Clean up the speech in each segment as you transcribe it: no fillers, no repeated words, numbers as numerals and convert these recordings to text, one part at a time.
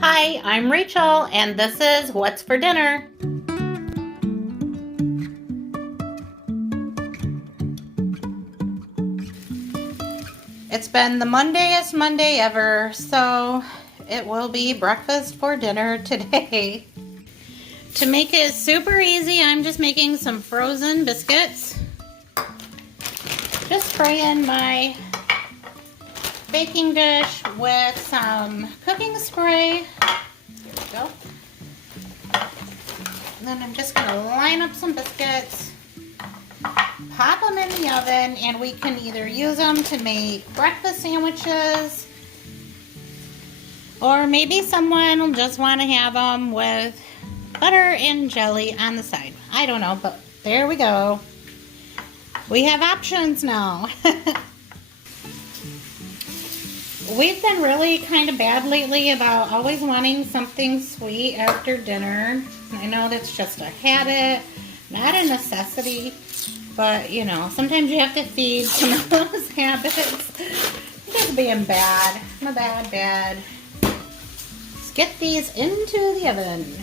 Hi, I'm Rachel, and this is What's for Dinner. It's been the Mondayest Monday ever, so it will be breakfast for dinner today. To make it super easy, I'm just making some frozen biscuits. Just spray in my baking dish with some cooking spray. Here we go. And then I'm just going to line up some biscuits, pop them in the oven, and we can either use them to make breakfast sandwiches, or maybe someone will just want to have them with butter and jelly on the side. I don't know, but there we go. We have options now. We've been really kind of bad lately about always wanting something sweet after dinner. I know that's just a habit, not a necessity, but you know, sometimes you have to feed some of those habits. Just being bad. I'm a bad. Let's get these into the oven.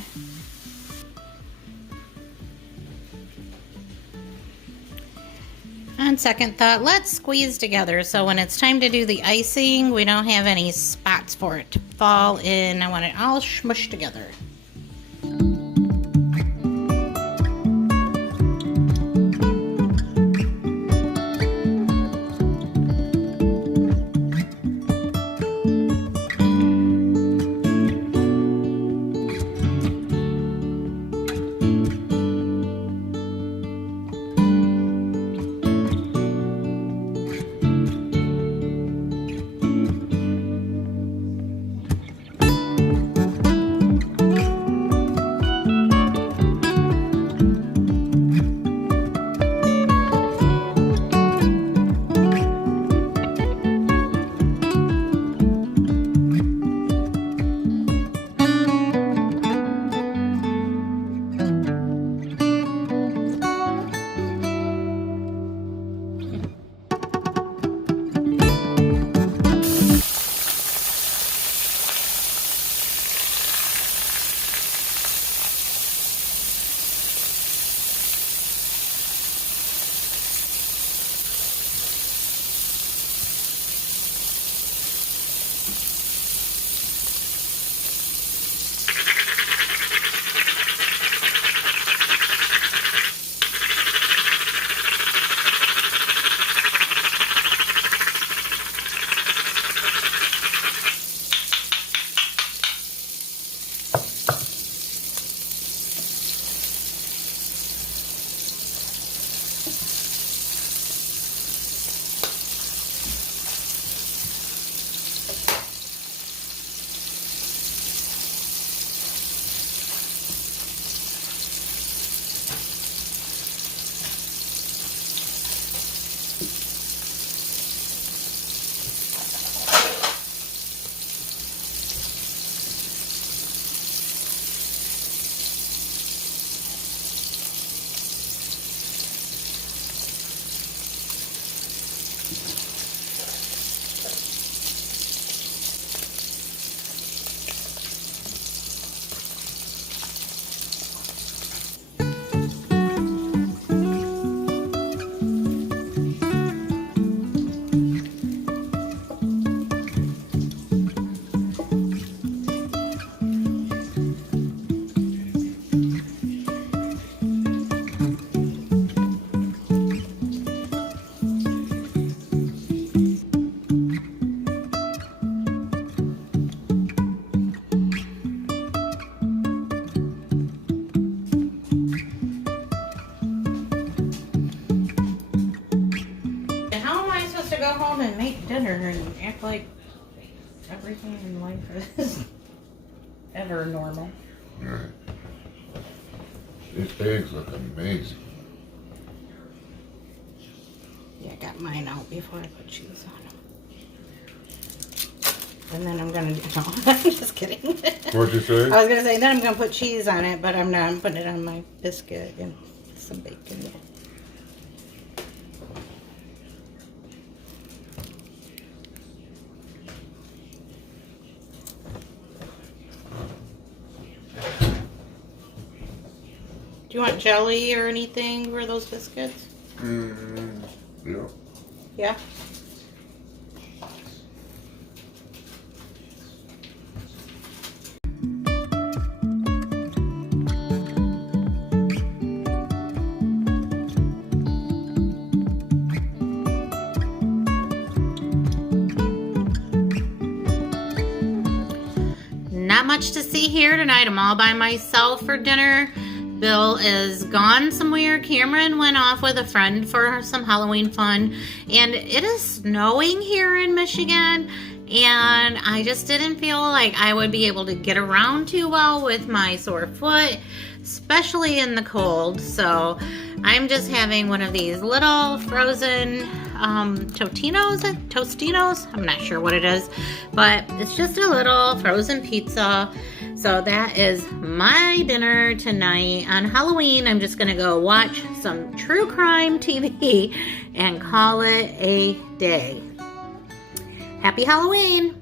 On second thought, let's squeeze together so when it's time to do the icing, we don't have any spots for it to fall in. I want it all smushed together. To go home and make dinner and act like everything in life is ever normal. Right. These eggs look amazing. Yeah, I got mine out before I put cheese on them. And then I'm gonna no, I'm just kidding. What'd you say? I was gonna say then I'm gonna put cheese on it, but I'm not. I'm putting it on my biscuit and some bacon. Do you want jelly or anything for those biscuits? Yeah. Yeah. Not much to see here tonight. I'm all by myself for dinner. Bill is gone somewhere. Cameron went off with a friend for some Halloween fun. And it is snowing here in Michigan. And I just didn't feel like I would be able to get around too well with my sore foot, especially in the cold. So I'm just having one of these little frozen Tostinos. I'm not sure what it is, but it's just a little frozen pizza. So that is my dinner tonight. On Halloween, I'm just gonna go watch some true crime TV and call it a day. Happy Halloween!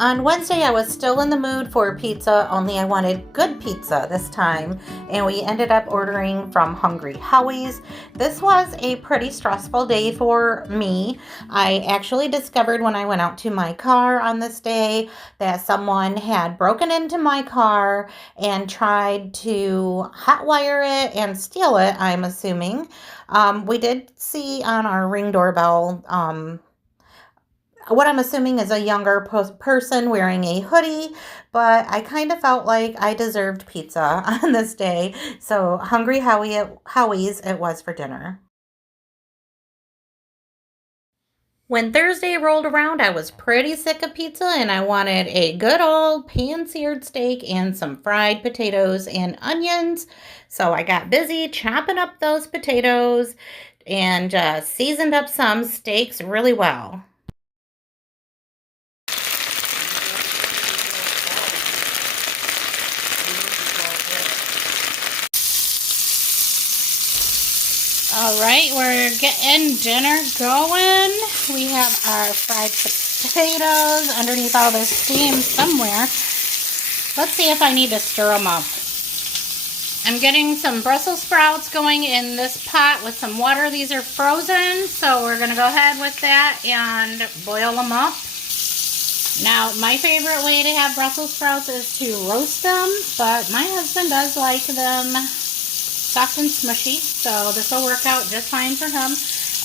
On Wednesday, I was still in the mood for pizza, only I wanted good pizza this time, and we ended up ordering from Hungry Howie's. This was a pretty stressful day for me. I actually discovered when I went out to my car on this day that someone had broken into my car and tried to hotwire it and steal it, I'm assuming. We did see on our Ring doorbell what I'm assuming is a younger person wearing a hoodie, but I kind of felt like I deserved pizza on this day. So Hungry Howie's it was for dinner. When Thursday rolled around, I was pretty sick of pizza and I wanted a good old pan-seared steak and some fried potatoes and onions. So I got busy chopping up those potatoes and seasoned up some steaks really well. All right, we're getting dinner going. We have our fried potatoes underneath all this steam somewhere. Let's see if I need to stir them up. I'm getting some Brussels sprouts going in this pot with some water. These are frozen, so we're going to go ahead with that and boil them up. Now, my favorite way to have Brussels sprouts is to roast them, but my husband does like them soft and smushy, so this will work out just fine for him.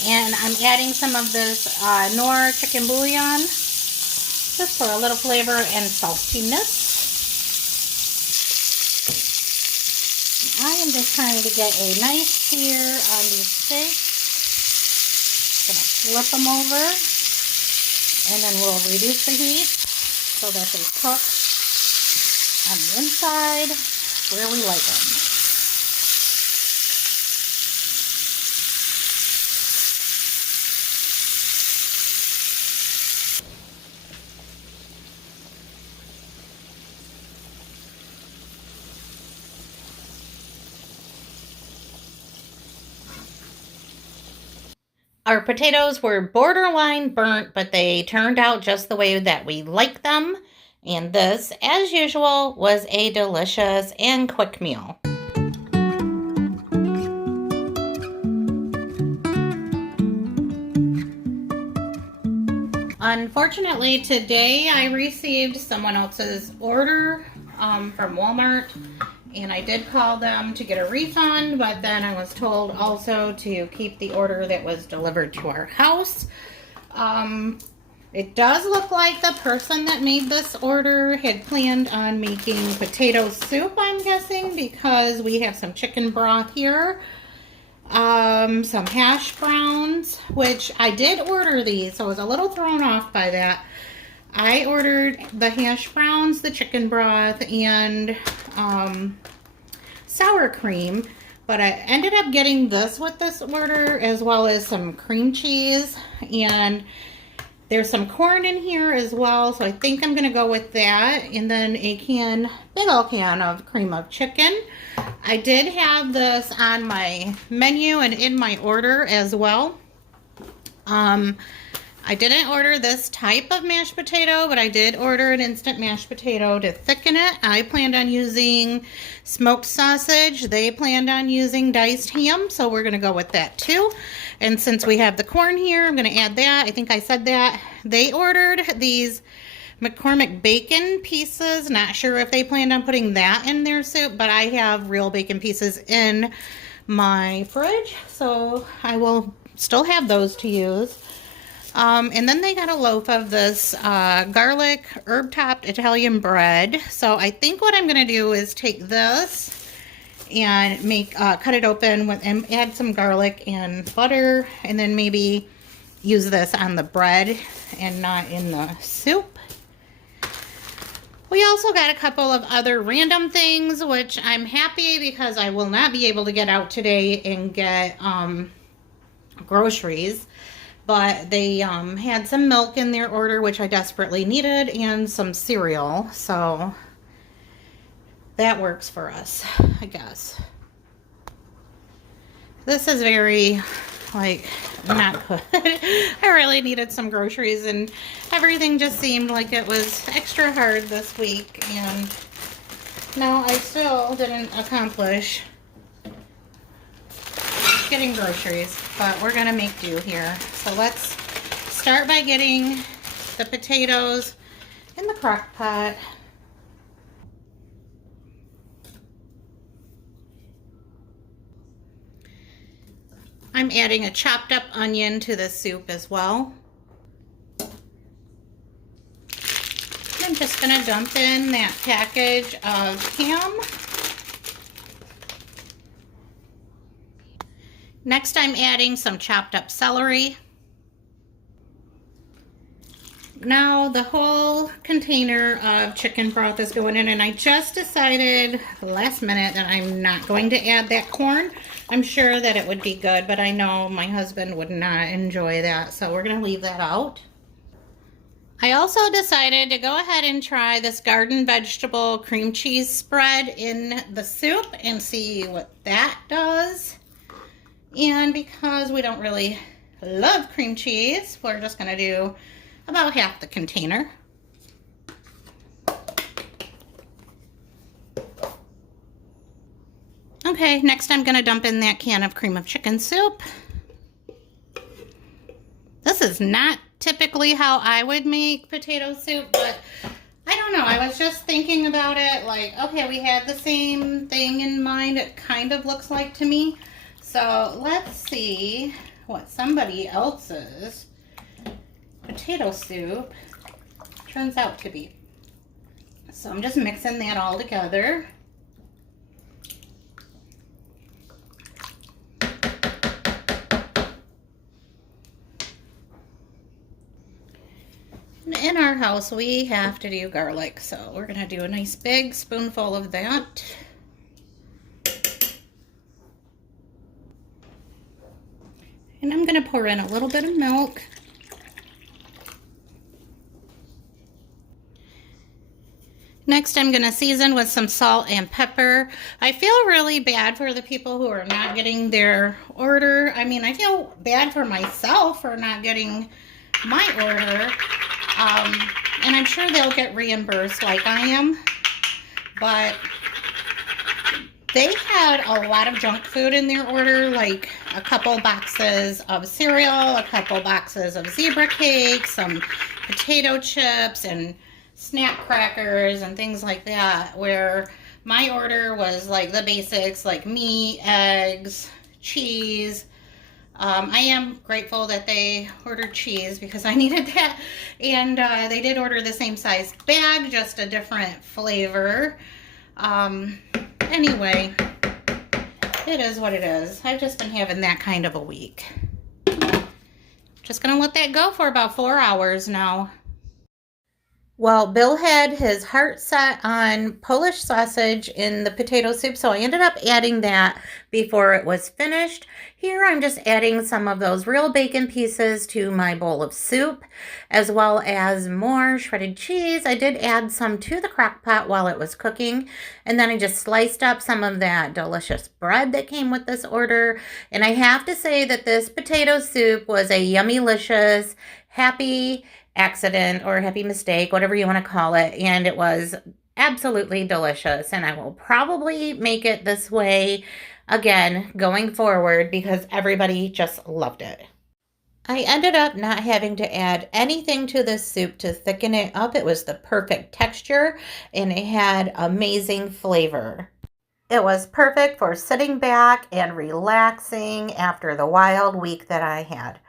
And I'm adding some of this Knorr chicken bouillon just for a little flavor and saltiness. I am just trying to get a nice sear on these steaks. I'm going to flip them over and then we'll reduce the heat so that they cook on the inside where we like them. Our potatoes were borderline burnt, but they turned out just the way that we like them. And this, as usual, was a delicious and quick meal. Unfortunately, today I received someone else's order from Walmart. And I did call them to get a refund, but then I was told also to keep the order that was delivered to our house. It does look like the person that made this order had planned on making potato soup, I'm guessing, because we have some chicken broth here. Some hash browns, which I did order these, so I was a little thrown off by that. I ordered the hash browns, the chicken broth, and sour cream, but I ended up getting this with this order, as well as some cream cheese, and there's some corn in here as well, so I think I'm gonna go with that, and then a big old can of cream of chicken. I did have this on my menu and in my order as well. I didn't order this type of mashed potato, but I did order an instant mashed potato to thicken it. I planned on using smoked sausage. They planned on using diced ham, so we're going to go with that too. And since we have the corn here, I'm going to add that. I think I said that. They ordered these McCormick bacon pieces. Not sure if they planned on putting that in their soup, but I have real bacon pieces in my fridge, so I will still have those to use. And then they got a loaf of this garlic herb-topped Italian bread. So I think what I'm going to do is take this and cut it open and add some garlic and butter, and then maybe use this on the bread and not in the soup. We also got a couple of other random things, which I'm happy because I will not be able to get out today and get groceries. But they had some milk in their order, which I desperately needed, and some cereal. So that works for us, I guess. This is very, not good. I really needed some groceries, and everything just seemed like it was extra hard this week. And no, I still didn't accomplish getting groceries, but we're gonna make do here. So let's start by getting the potatoes in the crock pot. I'm adding a chopped up onion to the soup as well. I'm just gonna dump in that package of ham. Next, I'm adding some chopped up celery. Now the whole container of chicken broth is going in, and I just decided last minute that I'm not going to add that corn. I'm sure that it would be good, but I know my husband would not enjoy that, so we're going to leave that out. I also decided to go ahead and try this garden vegetable cream cheese spread in the soup and see what that does. And because we don't really love cream cheese, we're just going to do about half the container. Okay, next I'm going to dump in that can of cream of chicken soup. This is not typically how I would make potato soup, but I don't know. I was just thinking about it like, okay, we had the same thing in mind, it kind of looks like to me. So let's see what somebody else's potato soup turns out to be. So I'm just mixing that all together. In our house, we have to do garlic, so we're going to do a nice big spoonful of that. And I'm going to pour in a little bit of milk. Next, I'm going to season with some salt and pepper. I feel really bad for the people who are not getting their order. I mean, I feel bad for myself for not getting my order. And I'm sure they'll get reimbursed like I am. But they had a lot of junk food in their order, like a couple boxes of cereal, a couple boxes of zebra cake, some potato chips, and snap crackers and things like that, where my order was like the basics, like meat, eggs, cheese. I am grateful that they ordered cheese because I needed that, and they did order the same size bag, just a different flavor. Anyway, it is what it is. I've just been having that kind of a week. Just gonna let that go for about 4 hours now. Well, Bill had his heart set on Polish sausage in the potato soup, so I ended up adding that before it was finished. Here I'm just adding some of those real bacon pieces to my bowl of soup, as well as more shredded cheese. I did add some to the crock pot while it was cooking, and then I just sliced up some of that delicious bread that came with this order. And I have to say that this potato soup was a yummylicious, happy accident or happy mistake, whatever you want to call it. And it was absolutely delicious. And I will probably make it this way again going forward because everybody just loved it. I ended up not having to add anything to this soup to thicken it up. It was the perfect texture and it had amazing flavor. It was perfect for sitting back and relaxing after the wild week that I had.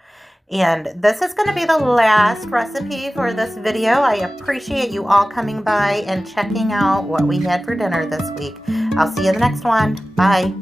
And this is going to be the last recipe for this video. I appreciate you all coming by and checking out what we had for dinner this week. I'll see you in the next one. Bye.